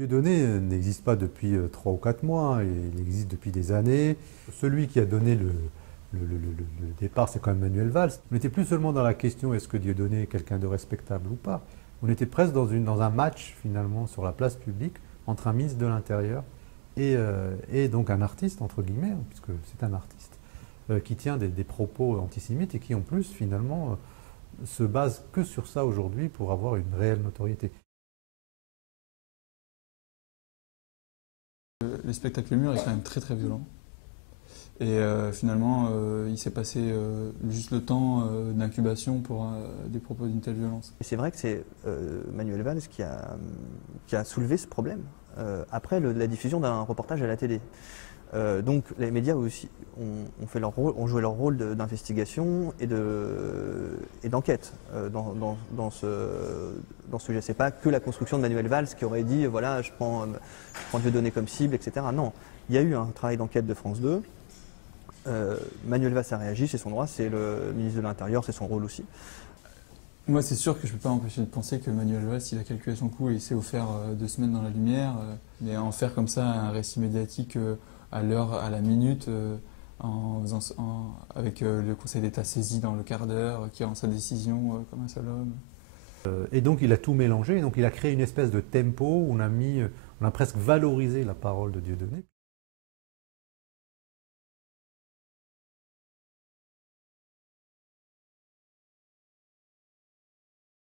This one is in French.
Dieudonné n'existe pas depuis 3 ou 4 mois, il existe depuis des années. Celui qui a donné le départ, c'est quand même Manuel Valls. On n'était plus seulement dans la question est-ce que Dieudonné est quelqu'un de respectable ou pas. On était presque dans un match finalement sur la place publique entre un ministre de l'Intérieur et donc un artiste, entre guillemets, puisque c'est un artiste, qui tient des propos antisémites et qui en plus finalement se base que sur ça aujourd'hui pour avoir une réelle notoriété. Le spectacle Mur est quand même très très violent. Et finalement, il s'est passé juste le temps d'incubation pour des propos d'une telle violence. Et c'est vrai que c'est Manuel Valls qui a soulevé ce problème après la diffusion d'un reportage à la télé. Donc les médias aussi ont joué leur rôle d'investigation et d'enquête dans ce sujet. C'est pas que la construction de Manuel Valls qui aurait dit voilà je prends Dieudonné comme cible, etc. Non, il y a eu un travail d'enquête de France 2. Manuel Valls a réagi, c'est son droit, c'est le ministre de l'Intérieur, c'est son rôle aussi. Moi, c'est sûr que je ne peux pas m'empêcher de penser que Manuel Valls, il a calculé son coup et il s'est offert 2 semaines dans la lumière. Mais en faire comme ça un récit médiatique à l'heure, à la minute, avec le Conseil d'État saisi dans le quart d'heure, qui rend sa décision comme un seul homme. Et donc il a tout mélangé, donc il a créé une espèce de tempo où on a presque valorisé la parole de Dieudonné.